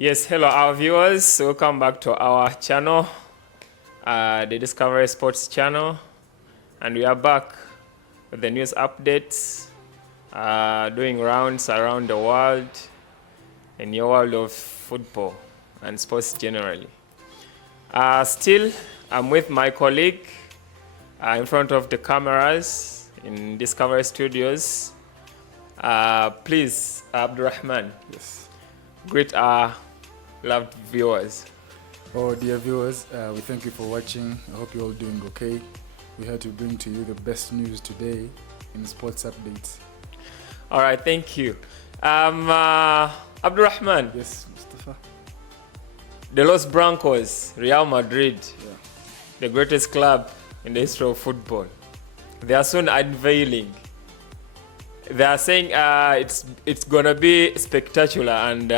Yes, hello our viewers. Welcome back to our channel, the Discovery Sports channel, and we are back with the news updates, doing rounds around the world, in your world of football and sports generally. Still, I'm with my colleague in front of the cameras in Discovery Studios. Please, Abdurrahman. Yes. Greet our loved viewers. Oh, dear viewers, we thank you for watching. I hope you're all doing okay. We're here to bring to you the best news today in sports updates. All right, thank you. Abdurrahman. Yes, Mustafa. The Los Blancos, Real Madrid, Yeah. the greatest club in the history of football. They are soon unveiling. They are saying it's gonna be spectacular and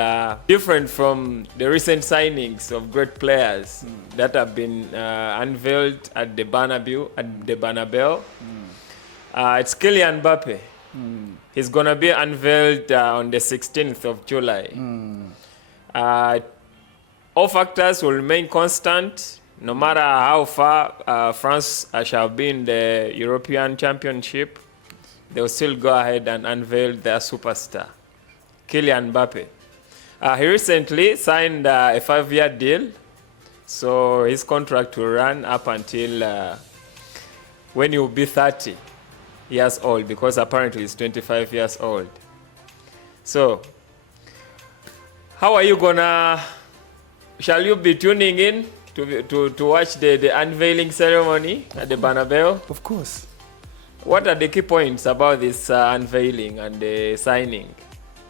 different from the recent signings of great players that have been unveiled at the Bernabeu. It's Kylian Mbappe. He's gonna be unveiled on the 16th of July. All factors will remain constant, no matter how far France shall be in the European Championship. They will still go ahead and unveil their superstar, Kylian Mbappe. He recently signed a 5-year deal, so his contract will run up until when he will be 30 years old, because apparently he's 25 years old. So, how are you gonna? Shall you be tuning in to watch the unveiling ceremony at the Bernabeu? Of course. What are the key points about this unveiling and the signing?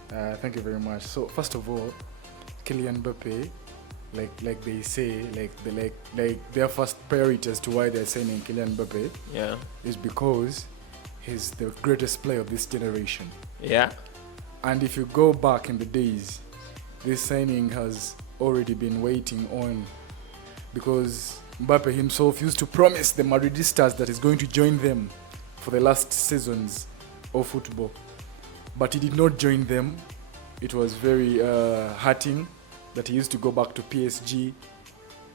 Thank you very much. So, first of all, Kylian Mbappe, like they say, their first priority as to why they're signing Kylian Mbappe, Yeah. is because he's the greatest player of this generation. Yeah. And if you go back in the days, this signing has already been waiting on, because Mbappe himself used to promise the Madridistas that he's going to join them for the last seasons of football, but he did not join them. It was very hurting that he used to go back to PSG.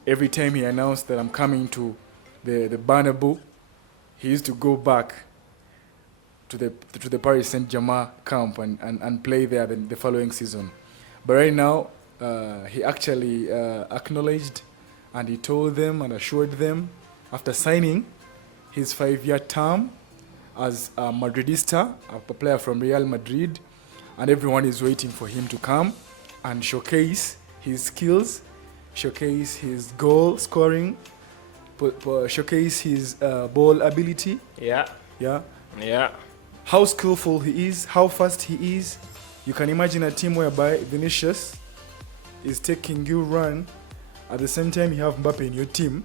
Every time he announced that I'm coming to the Bernabeu, he used to go back to the Paris Saint-Germain camp and play there the following season. But right now, he actually acknowledged, and he told them and assured them, after signing his 5-year term as a Madridista, a player from Real Madrid, and everyone is waiting for him to come and showcase his skills, showcase his goal scoring, showcase his ball ability. Yeah. Yeah. Yeah. How skillful he is, how fast he is. You can imagine a team whereby Vinicius is taking you run, at the same time you have Mbappe in your team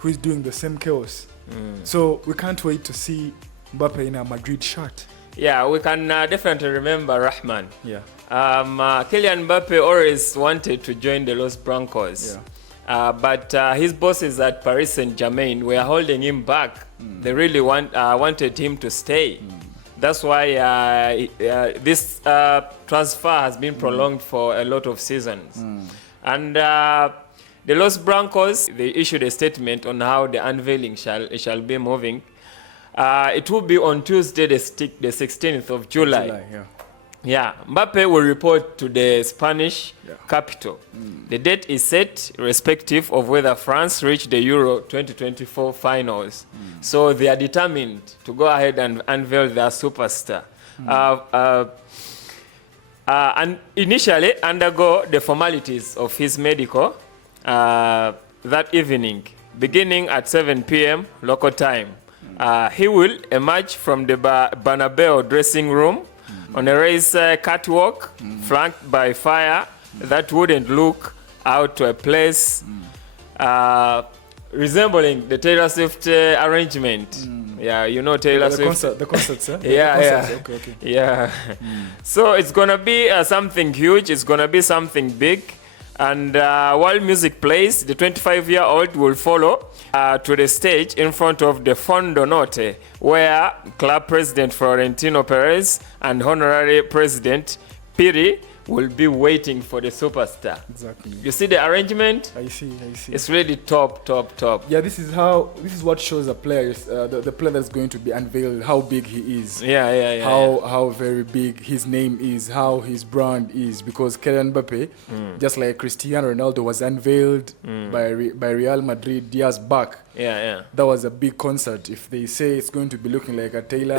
who is doing the same chaos. So we can't wait to see Mbappe in a Madrid shirt. Yeah, we can definitely remember Rahman. Yeah. Kylian Mbappe always wanted to join the Los Blancos. Yeah. But his bosses at Paris Saint-Germain were holding him back. They really wanted him to stay. That's why this transfer has been prolonged for a lot of seasons. And the Los Blancos, they issued a statement on how the unveiling shall be moving. It will be on Tuesday, the 16th of July. Yeah, Mbappe will report to the Spanish capital. The date is set irrespective of whether France reach the Euro 2024 finals. So they are determined to go ahead and unveil their superstar. And initially undergo the formalities of his medical that evening, beginning at 7 p.m. local time. He will emerge from the Bernabeu dressing room on a raised catwalk, flanked by fire that wouldn't look out to a place resembling the Taylor Swift arrangement. Yeah, you know Taylor Swift. The concerts, eh? Yeah. Okay. Yeah. So it's gonna be something huge. It's gonna be something big. And while music plays, the 25-year-old will follow to the stage in front of the Fondo Norte, where club president Florentino Perez and honorary president Piri will be waiting for the superstar. Exactly. You see the arrangement? I see. It's really top. Yeah, this is what shows a player, the player that's going to be unveiled, how big he is. Yeah. How very big his name is, how his brand is. Because Kylian Mbappe, just like Cristiano Ronaldo, was unveiled by Real Madrid years back. Yeah. That was a big concert. If they say it's going to be looking like a Taylor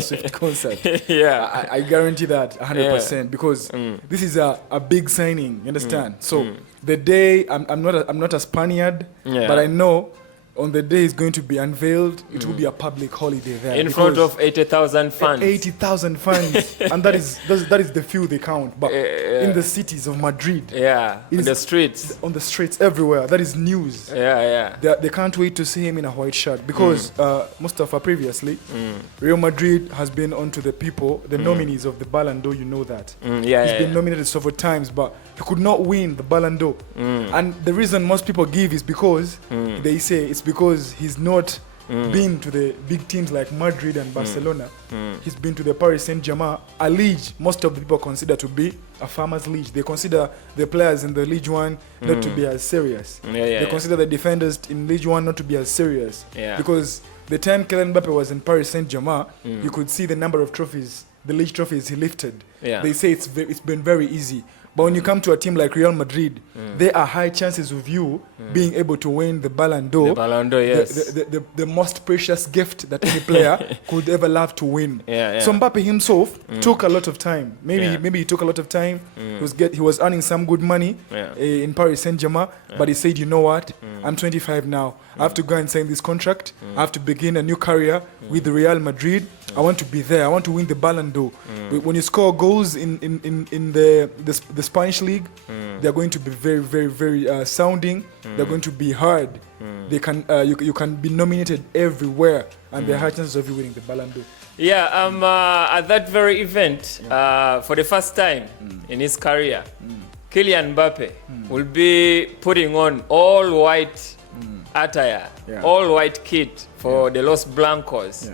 Swift concert, yeah, I guarantee that 100%, because this is a big signing. You understand? So the day I'm not a Spaniard, but I know on the day it's going to be unveiled, it will be a public holiday there in front of 80,000 fans. 80,000 fans, and that is the few they count. But in the cities of Madrid, on the streets everywhere, that is news. Yeah. They can't wait to see him in a white shirt, because Mustafa, previously, Real Madrid has been onto the nominees of the Ballon d'Or. You know that. He's been nominated several times, but he could not win the Ballon d'Or. And the reason most people give is because they say it's because he's not been to the big teams like Madrid and Barcelona. He's been to the Paris Saint-Germain, a league most of the people consider to be a farmers' league. They consider the players in the League One not to be as serious. They consider the defenders in League One not to be as serious. Because the time Kylian Mbappe was in Paris Saint-Germain, you could see the number of trophies, the league trophies he lifted. They say it's been very easy. But when you come to a team like Real Madrid, there are high chances of you being able to win the Ballon d'Or. The Ballon d'Or, yes. The most precious gift that any player could ever love to win. So Mbappe himself took a lot of time. Maybe he took a lot of time. He was earning some good money in Paris Saint-Germain, but he said, you know what? I'm 25 now. I have to go and sign this contract. I have to begin a new career with Real Madrid. I want to be there. I want to win the Ballon d'Or. When you score goals in the Spanish league, they're going to be very, very, very sounding. They're going to be hard. They can you can be nominated everywhere, and there are high chances of you winning the Ballon d'Or. At that very event, for the first time in his career, Kylian Mbappe will be putting on all white attire, all white kit for the Los Blancos,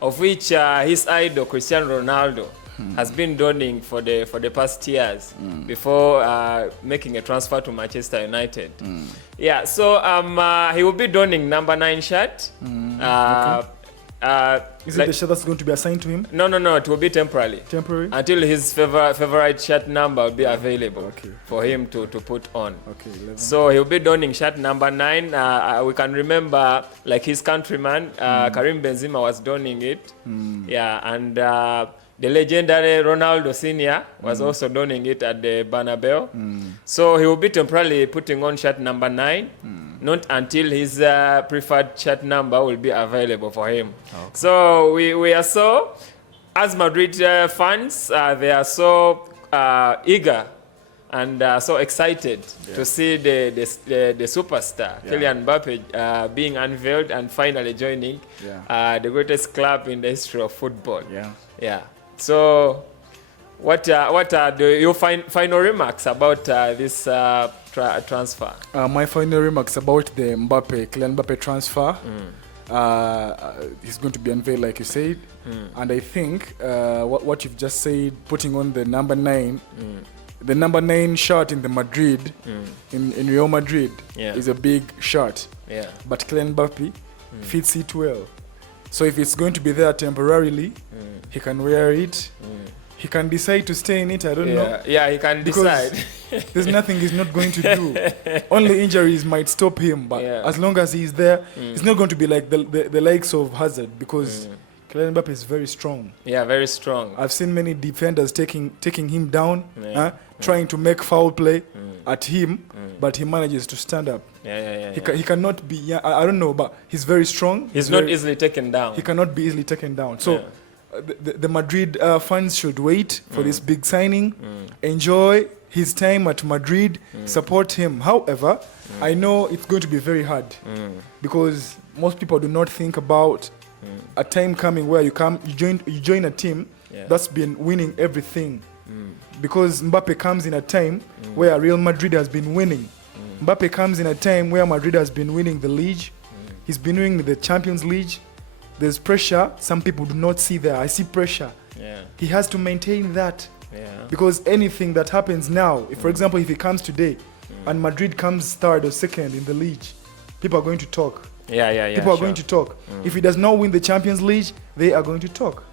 of which his idol Cristiano Ronaldo has been donning for the past years before making a transfer to Manchester United. So he will be donning number 9 shirt. Is it the shirt that's going to be assigned to him? No, it will be temporary. Until his favorite shirt number will be available for him to put on. So he'll be donning shirt number 9. We can remember, like, his countryman, Karim Benzema was donning it. And the legendary Ronaldo Sr. was also donning it at the Bernabeu. So he will be temporarily putting on shirt number 9, not until his preferred shirt number will be available for him. So we are so, as Madrid fans, they are so eager and so excited to see the superstar, Kylian Mbappe, being unveiled and finally joining the greatest club in the history of football. So, what are your final remarks about this transfer? My final remarks about the Kylian Mbappe transfer. He's going to be unveiled, like you said, and I think what you've just said, putting on the number 9, the number 9 shirt in the Madrid, in Real Madrid, is a big shirt. But Kylian Mbappe fits it well. So if it's going to be there temporarily, he can wear it. He can decide to stay in it. I don't know. He can decide. There's nothing he's not going to do. Only injuries might stop him, but as long as he's there, it's not going to be like the likes of Hazard, because Kylian Mbappe is very strong. Very strong. I've seen many defenders taking him down, trying to make foul play at him, but he manages to stand up. He cannot be. I don't know, but he's very strong. He's not easily taken down. He cannot be easily taken down. So the Madrid fans should wait for this big signing. Enjoy his time at Madrid. Support him. However, I know it's going to be very hard because most people do not think about a time coming where you join a team that's been winning everything. Because Mbappe comes in a time where Real Madrid has been winning. Mbappe comes in a time where Madrid has been winning the league. He's been winning the Champions League. There's pressure some people do not see there. I see pressure. He has to maintain that Yeah. Because anything that happens now, if, for example, if he comes today and Madrid comes third or second in the league, people are going to talk. Yeah. People are going to talk. If he does not win the Champions League, they are going to talk.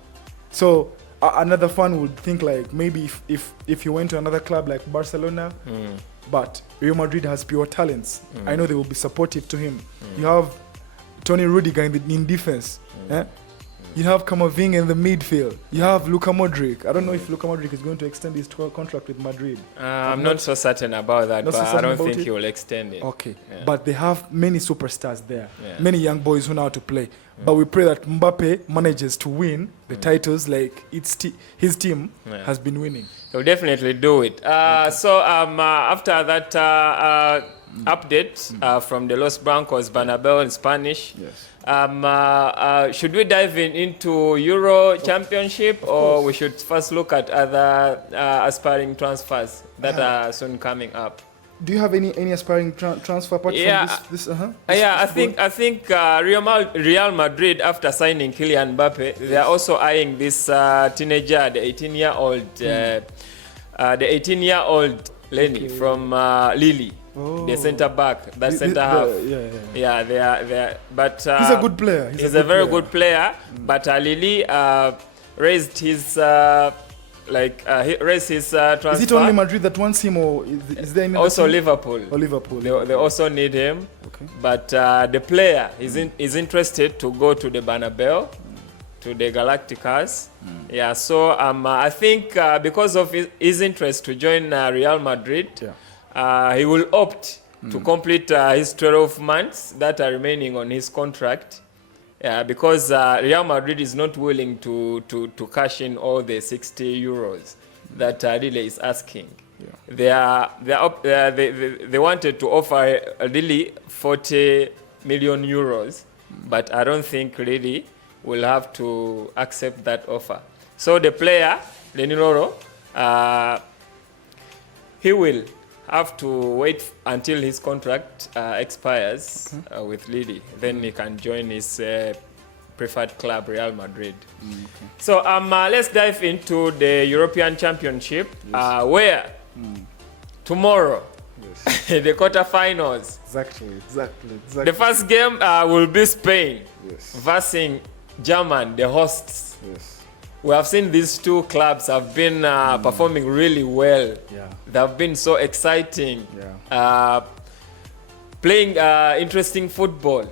So another fan would think like maybe if he went to another club like Barcelona, but Real Madrid has pure talents. I know they will be supportive to him. You have Tony Rudiger in defense. You have Camavinga in the midfield. You have Luka Modric. I don't know if Luka Modric is going to extend his contract with Madrid. I'm not so certain about that, but I don't think he will extend it. Okay. Yeah. But they have many superstars there. Yeah. Many young boys who know how to play. But we pray that Mbappe manages to win the titles like his team has been winning. He'll definitely do it. So after that update from the Los Blancos Bernabeu in Spanish, should we dive into Euro Championship, or we should first look at other aspiring transfers that are soon coming up? Do you have any aspiring transfer apart from this? I think Real Madrid, after signing Kylian Mbappe, they are also eyeing this teenager, the 18-year-old Lenny from Lille. The centre back, that centre half. They are. But he's a good player. He's a very good player. But Lille raised his transfer. Is it only Madrid that wants him, or is there any also team? Liverpool? Or Liverpool. They also need him. Okay. But the player is interested to go to the Bernabeu, to the Galacticos. So I think because of his interest to join Real Madrid, he will opt to complete his 12 months that are remaining on his contract. Because Real Madrid is not willing to cash in all the 60 euros that Lille is asking. They wanted to offer Lille 40 million euros, but I don't think Lille will have to accept that offer. So the player, Leniloro, he will have to wait until his contract expires with Lille. Then he can join his preferred club, Real Madrid. So let's dive into the European Championship, where tomorrow, the quarterfinals. Exactly. The first game will be Spain versus Germany, the hosts. We have seen these two clubs have been performing really well. They have been so exciting, playing interesting football.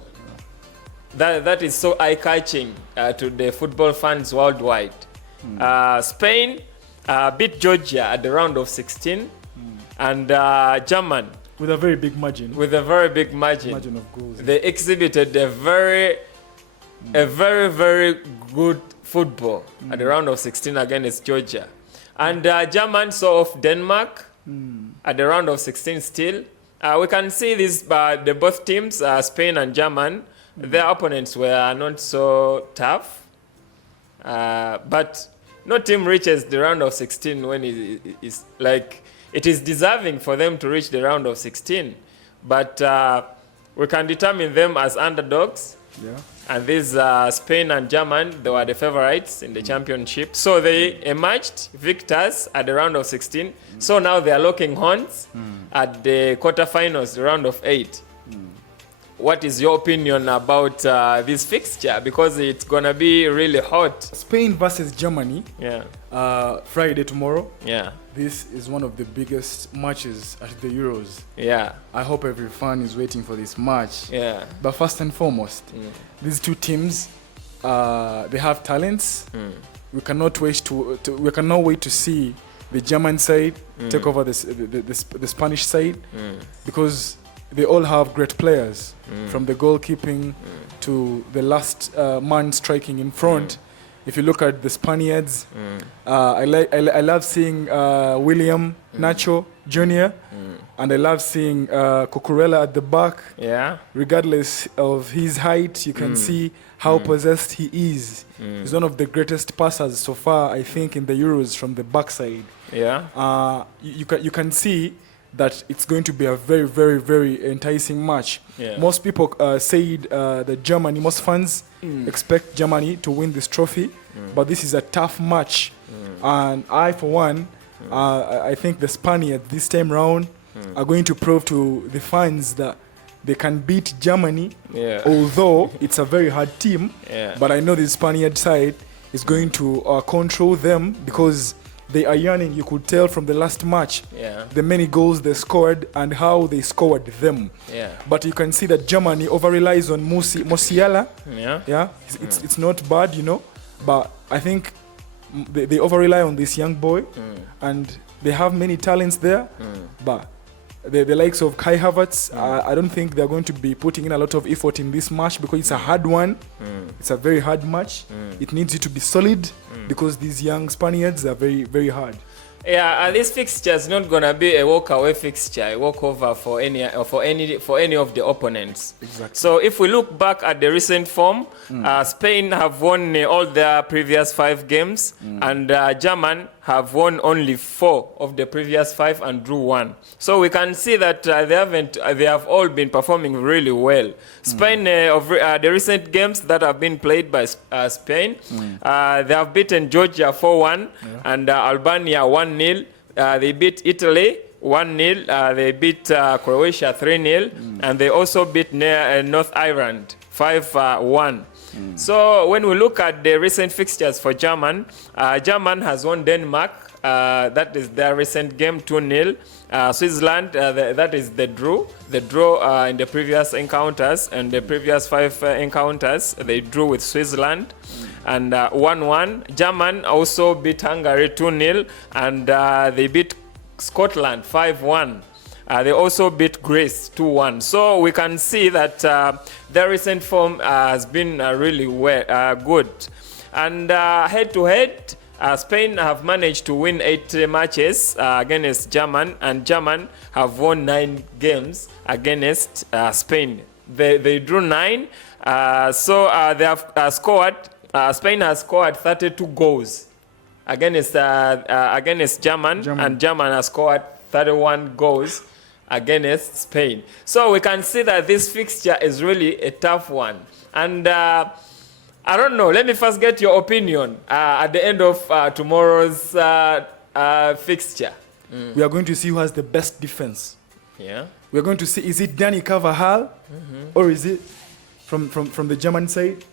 That is so eye-catching to the football fans worldwide. Spain beat Georgia at the round of 16, and Germany with a very big margin. Margin of goals. They exhibited a very good football at the round of 16 against Georgia. And Germany saw off Denmark at the round of 16 still. We can see this by the both teams, Spain and Germany, their opponents were not so tough. But no team reaches the round of 16 when it is deserving for them to reach the round of 16. But we can determine them as underdogs. And these Spain and Germany, they were the favorites in the championship. So they emerged victors at the round of 16. So now they are locking horns at the quarterfinals, the round of 8. What is your opinion about this fixture? Because it's going to be really hot. Spain versus Germany. Friday tomorrow. This is one of the biggest matches at the Euros. I hope every fan is waiting for this match. But first and foremost, these two teams, they have talents. We cannot wait to see the German side take over the Spanish side, because they all have great players, from the goalkeeping to the last man striking in front. If you look at the Spaniards, I love seeing William Nacho Jr. And I love seeing Cucurella at the back. Regardless of his height, you can see how possessed he is. He's one of the greatest passers so far, I think, in the Euros from the backside. You can see that it's going to be a very, very, very enticing match. Most people said that Germany, most fans expect Germany to win this trophy, but this is a tough match. And I, for one, I think the Spaniards this time round are going to prove to the fans that they can beat Germany, although it's a very hard team. But I know the Spaniard side is going to control them because they are yearning. You could tell from the last match the many goals they scored and how they scored them. But you can see that Germany over relies on Musiala. It's not bad, you know, but I think they over rely on this young boy, and they have many talents there. But the likes of Kai Havertz, I don't think they're going to be putting in a lot of effort in this match because it's a hard one. It's a very hard match. It needs you to be solid because these young Spaniards are very, very hard. This fixture is not gonna be a walk-away fixture, a walkover for any of the opponents. Exactly. So if we look back at the recent form, Spain have won all their previous 5 games, and German have won only 4 of the previous 5 and drew 1. So we can see that they have all been performing really well. Spain, of the recent games that have been played by Spain, they have beaten Georgia 4-1 and Albania 1-0. They beat Italy 1-0. They beat Croatia 3-0, and they also beat North Ireland 5-1. So when we look at the recent fixtures for German, German has won Denmark. That is their recent game 2-0. Switzerland, that is the draw in the previous encounters, and the previous 5 encounters they drew with Switzerland, and 1-1. German also beat Hungary 2-0, and they beat Scotland 5-1. They also beat Greece 2-1. So we can see that their recent form has been really good. And head-to-head, Spain have managed to win 8 matches against German, and German have won 9 games against Spain. They drew 9, so they have scored. Spain has scored 32 goals against German, and German has scored 31 goals against Spain. So we can see that this fixture is really a tough one. And I don't know, let me first get your opinion at the end of tomorrow's fixture. We are going to see who has the best defense. We are going to see, is it Dani Carvajal or is it from the German side?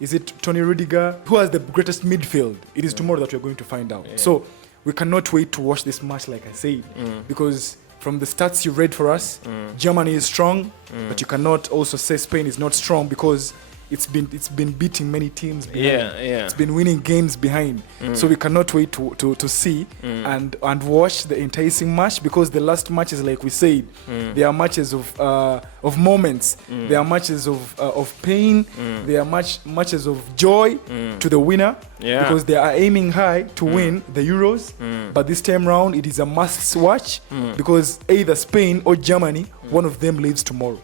Is it Tony Rudiger? Who has the greatest midfield? It is tomorrow that we are going to find out. So we cannot wait to watch this match, like I said, because from the stats you read for us, Germany is strong, but you cannot also say Spain is not strong because it's been beating many teams behind. It's been winning games behind. So we cannot wait to see and watch the enticing match, because the last matches, like we said, they are matches of moments. They are matches of pain. They are matches of joy to the winner, because they are aiming high to win the Euros. But this time round, it is a must watch, because either Spain or Germany, one of them leaves tomorrow.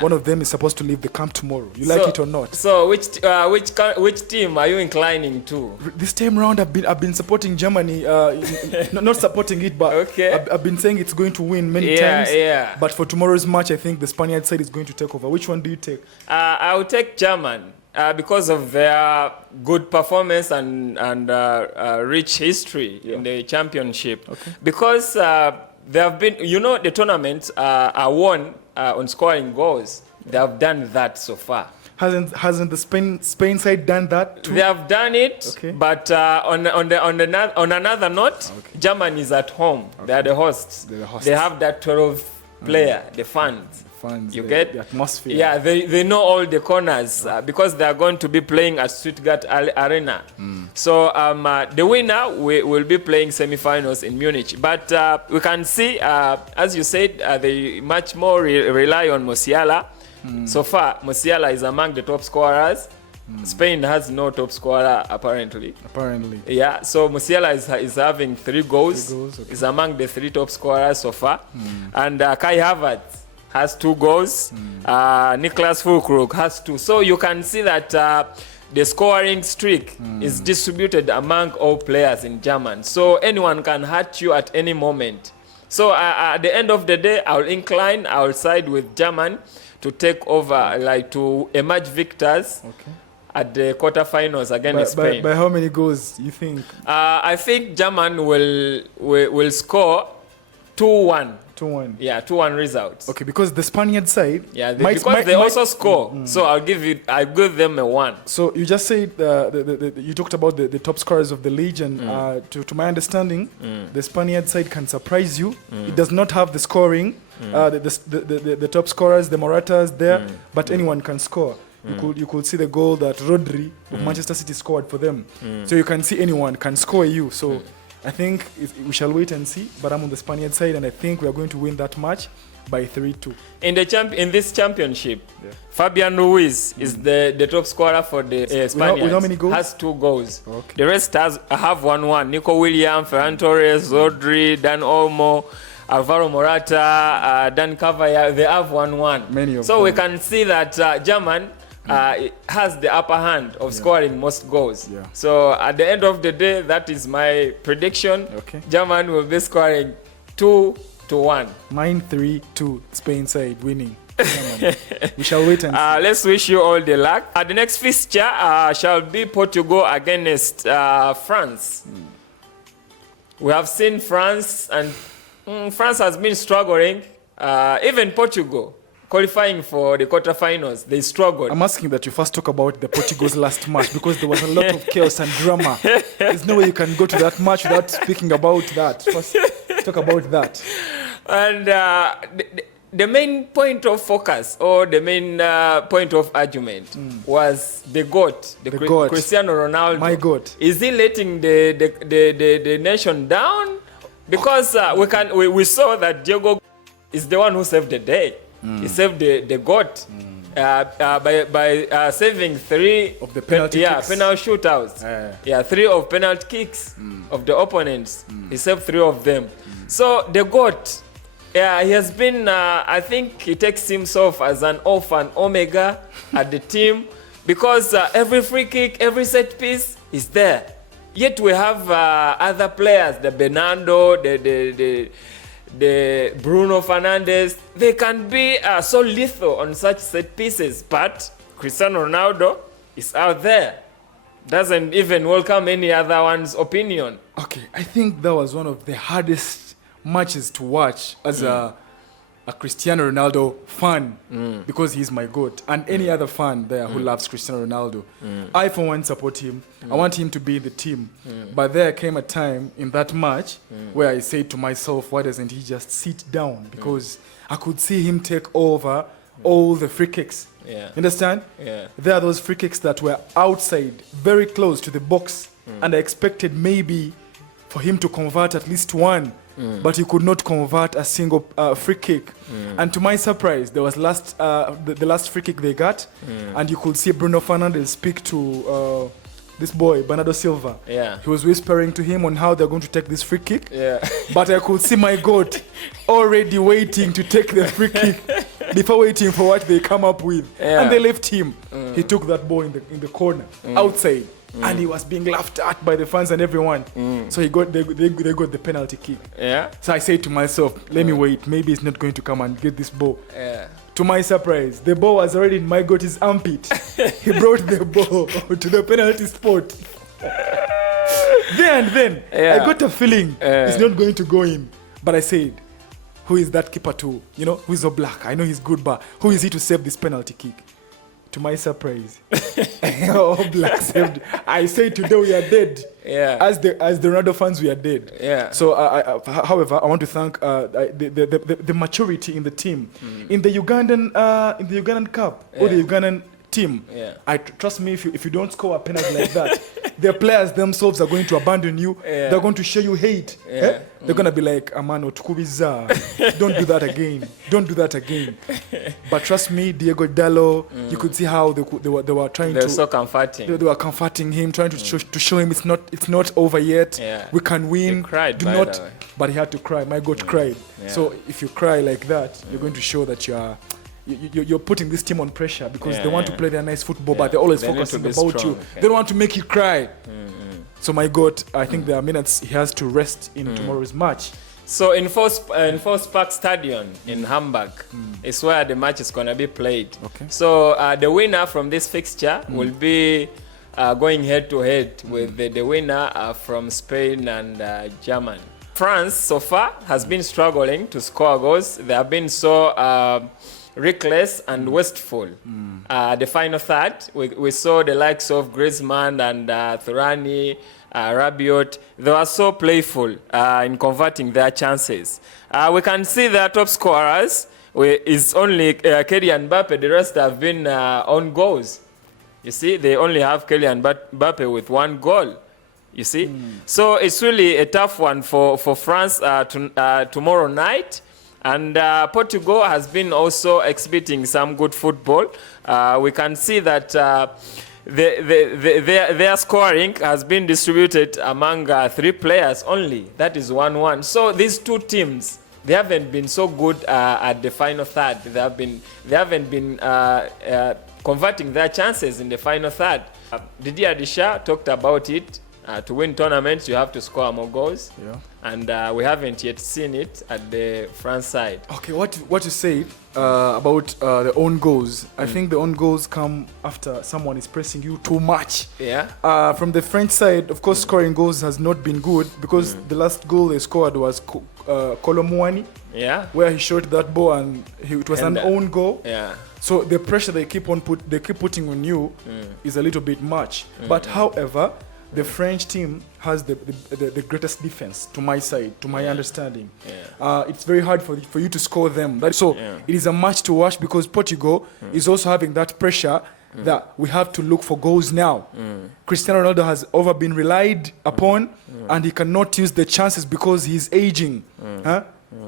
One of them is supposed to leave the camp tomorrow. You like it or not? So which team are you inclining to? This time round, I've been supporting Germany. Not supporting it, but I've been saying it's going to win many times. But for tomorrow's match, I think the Spaniard side is going to take over. Which one do you take? I will take German because of their good performance and rich history in the championship. Because they have been, the tournaments are won on scoring goals. They have done that so far. Hasn't the Spain side done that too? They have done it, but on another note, Germany is at home. They are the hosts. They have that 12 player, the fans. You get the atmosphere. They know all the corners because they are going to be playing at Stuttgart Arena. So the winner will be playing semi-finals in Munich. But we can see, as you said, they much more rely on Musiala. So far, Musiala is among the top scorers. Spain has no top scorer apparently. So Musiala is having 3 goals. Is among the 3 top scorers so far. And Kai Havertz has 2 goals. Niklas Füllkrug has 2. So you can see that the scoring streak is distributed among all players in German. So anyone can hurt you at any moment. So at the end of the day, I'll side with German to take over, like to emerge victors at the quarterfinals against Spain. By how many goals you think? I think German will score 2-1. 2-1. Yeah, 2-1 results. Okay, because the Spaniard side. Yeah, they also score. So I give them a 1. So you just said you talked about the top scorers of the league, and to my understanding, the Spaniard side can surprise you. It does not have the scoring, the top scorers, the Moratas there, but anyone can score. You could see the goal that Rodri of Manchester City scored for them. So you can see anyone can score you. So I think we shall wait and see. But I'm on the Spaniard side, and I think we are going to win that match by 3-2. In this championship, Fabian Ruiz is the top scorer for the Spaniards. With how many goals? Has 2 goals. Okay. The rest have 1-1. Nico Williams, Ferran Torres, Rodri, Dan Olmo, Alvaro Morata, Dan Cavaya, they have 1-1. Many of so them. We can see that German has the upper hand of scoring most goals. Yeah. So at the end of the day, that is my prediction. Okay. German will be scoring 2-1. Mine 3-2. Spain side winning. We shall wait and see. Let's wish you all the luck. The next fixture shall be Portugal against France. We have seen France, and France has been struggling. Even Portugal, qualifying for the quarterfinals, they struggled. I'm asking that you first talk about the Portugal's last match, because there was a lot of chaos and drama. There's no way you can go to that match without speaking about that. First, talk about that. And the main point of focus, or the main point of argument, was the GOAT, the GOAT. Cristiano Ronaldo. My GOAT. Is he letting the nation down? Because we saw that Diego is the one who saved the day. He saved the GOAT by saving 3 of the penalty kicks. Penalty shootouts. 3 of penalty kicks of the opponents. He saved 3 of them. So the GOAT, he has been. I think he takes himself as an alpha and omega at the team, because every free kick, every set piece is there. Yet we have other players, the Bernardo, the Bruno Fernandes. They can be so lethal on such set pieces, but Cristiano Ronaldo is out there. Doesn't even welcome any other one's opinion. Okay, I think that was one of the hardest matches to watch as a Cristiano Ronaldo fan, because he's my GOAT, and any other fan there who loves Cristiano Ronaldo. I, for one, support him. I want him to be in the team. But there came a time in that match where I said to myself, why doesn't he just sit down? Because I could see him take over all the free kicks. Understand? There are those free kicks that were outside, very close to the box, and I expected maybe for him to convert at least one. But he could not convert a single free kick. And to my surprise, there was the last free kick they got, and you could see Bruno Fernandes speak to this boy, Bernardo Silva. He was whispering to him on how they're going to take this free kick. But I could see my GOAT already waiting to take the free kick before waiting for what they come up with. And they left him. He took that ball in the corner, outside. And he was being laughed at by the fans and everyone. So they got the penalty kick. So I said to myself, let me wait. Maybe he's not going to come and get this ball. To my surprise, the ball was already in my GOAT's armpit. He brought the ball to the penalty spot. Then I got a feeling it's not going to go in. But I said, who is that keeper to? Who is Oblak? I know he's good, but who is he to save this penalty kick? To my surprise, Oblak saved. I say today we are dead. As the Ronaldo fans, we are dead. So, however, I want to thank the maturity in the team, in the Ugandan Cup or the Ugandan team. Trust me, if you don't score a penalty like that, the players themselves are going to abandon you. They're going to show you hate. They're going to be like, Amano, tukubiza. Don't do that again. Don't do that again. But trust me, Diego Dallo, you could see how they were trying to. They're so comforting. They were comforting him, trying to show him it's not over yet. We can win. He cried, do not. But he had to cry. My God cried. So if you cry like that, you're going to show that you're putting this team on pressure, because they want to play their nice football, but they're always focusing about you. They don't want to make you cry. So my God, I think there are minutes he has to rest in tomorrow's match. So in Volkspark Stadion in Hamburg is where the match is going to be played. Okay. So the winner from this fixture will be going head-to-head with the winner from Spain and Germany. France so far has been struggling to score goals. They have been so reckless and wasteful. The final third, we saw the likes of Griezmann and Thuram, Rabiot. They were so playful in converting their chances. We can see their top scorers is only Kylian Mbappe. The rest have been on goals. You see, they only have Kylian Mbappe with 1 goal. You see, so it's really a tough one for France tomorrow night. And Portugal has been also exhibiting some good football. We can see that their scoring has been distributed among 3 players only. That is 1-1. So these 2 teams, they haven't been so good at the final third. They haven't been converting their chances in the final third. Didier Deschamps talked about it. To win tournaments, you have to score more goals. Yeah. And we haven't yet seen it at the France side. Okay, what you say about the own goals? I think the own goals come after someone is pressing you too much. Yeah. From the French side, of course, scoring goals has not been good because the last goal they scored was Colomwani, Yeah. where he shot that ball and it was an own goal. Yeah. So the pressure they keep putting on you is a little bit much. But however, the French team has the greatest defense, to my side, to my understanding. Yeah. It's very hard for you to score them. So it is a match to watch because Portugal is also having that pressure that we have to look for goals now. Cristiano Ronaldo has been relied upon and he cannot use the chances because he's aging.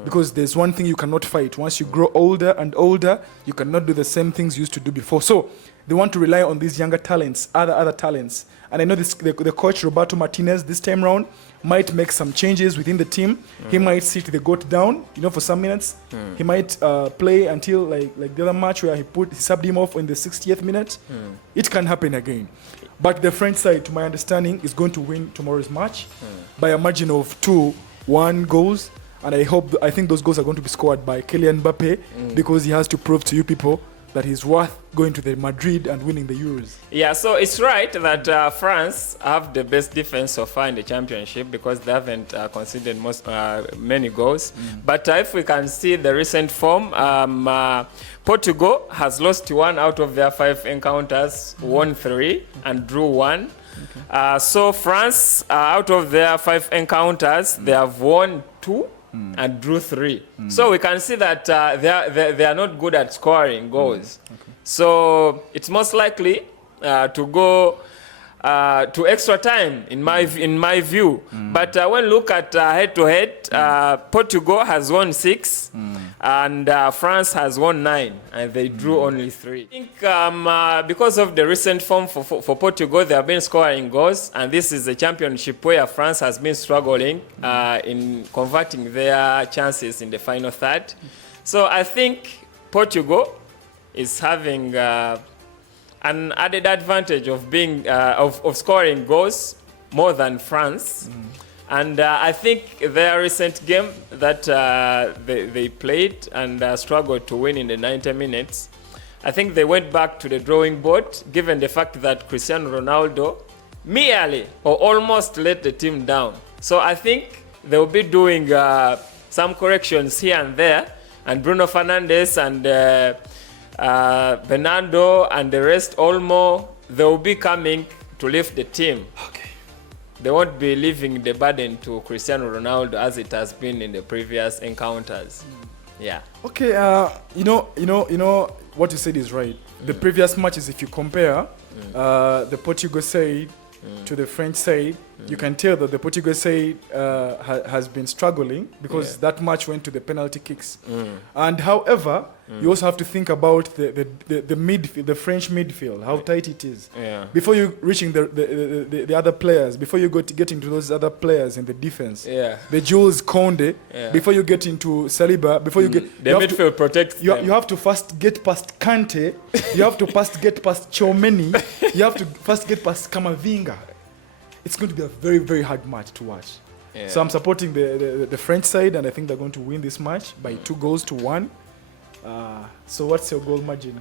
Because there's one thing you cannot fight. Once you grow older and older, you cannot do the same things you used to do before. So they want to rely on these younger talents, other talents. And I know the coach, Roberto Martinez, this time round, might make some changes within the team. He might sit the goat down, for some minutes. He might play until like the other match where he subbed him off in the 60th minute. It can happen again. But the French side, to my understanding, is going to win tomorrow's match by a margin of 2-1 goals. And I think those goals are going to be scored by Kylian Mbappe because he has to prove to you people that he's worth going to the Madrid and winning the Euros. Yeah, so it's right that France have the best defense so far in the championship because they haven't conceded many goals. But if we can see the recent form, Portugal has lost 1 out of their 5 encounters, won 3 and drew 1. So France, out of their 5 encounters, they have won 2 and drew 3. So we can see that they are not good at scoring goals. So it's most likely to go to extra time in my view. But when look at head-to-head, Portugal has won 6 and France has won 9 and they drew only 3. I think because of the recent form for Portugal, they have been scoring goals, and this is a championship where France has been struggling in converting their chances in the final third. So I think Portugal is having an added advantage of being of scoring goals more than France. And I think their recent game that they played and struggled to win in the 90 minutes, I think they went back to the drawing board, given the fact that Cristiano Ronaldo merely or almost let the team down. So I think they'll be doing some corrections here and there, and Bruno Fernandes and Bernardo and the rest, Olmo, they will be coming to lift the team. Okay. They won't be leaving the burden to Cristiano Ronaldo as it has been in the previous encounters. Yeah. Okay. You know what you said is right. The previous matches, if you compare the Portugal side to the French side, you can tell that the Portugal side has been struggling because that match went to the penalty kicks. And however, you also have to think about the French midfield, how tight it is. Before you reaching the other players, before you get into those other players in the defense, the Jules Koundé, before you get into Saliba, before you get... The midfield protects them. You have to first get past Kante, you have to first get past Tchouameni, you have to first get past Kamavinga. It's going to be a very, very hard match to watch. Yeah. So I'm supporting the French side, and I think they're going to win this match by 2-1. So what's your goal margin?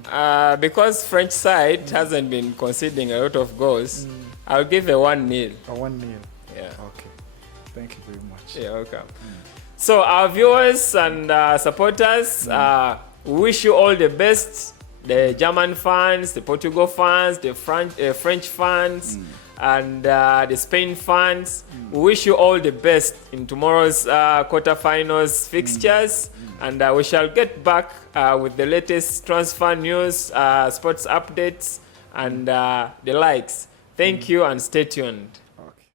Because French side hasn't been conceding a lot of goals, I'll give a 1-0. A 1-0. Yeah. Okay. Thank you very much. Yeah, welcome. So our viewers and supporters, we wish you all the best. The German fans, the Portugal fans, the French fans, and the Spain fans. We wish you all the best in tomorrow's quarterfinals fixtures. And we shall get back with the latest transfer news, sports updates, and the likes. Thank you and stay tuned.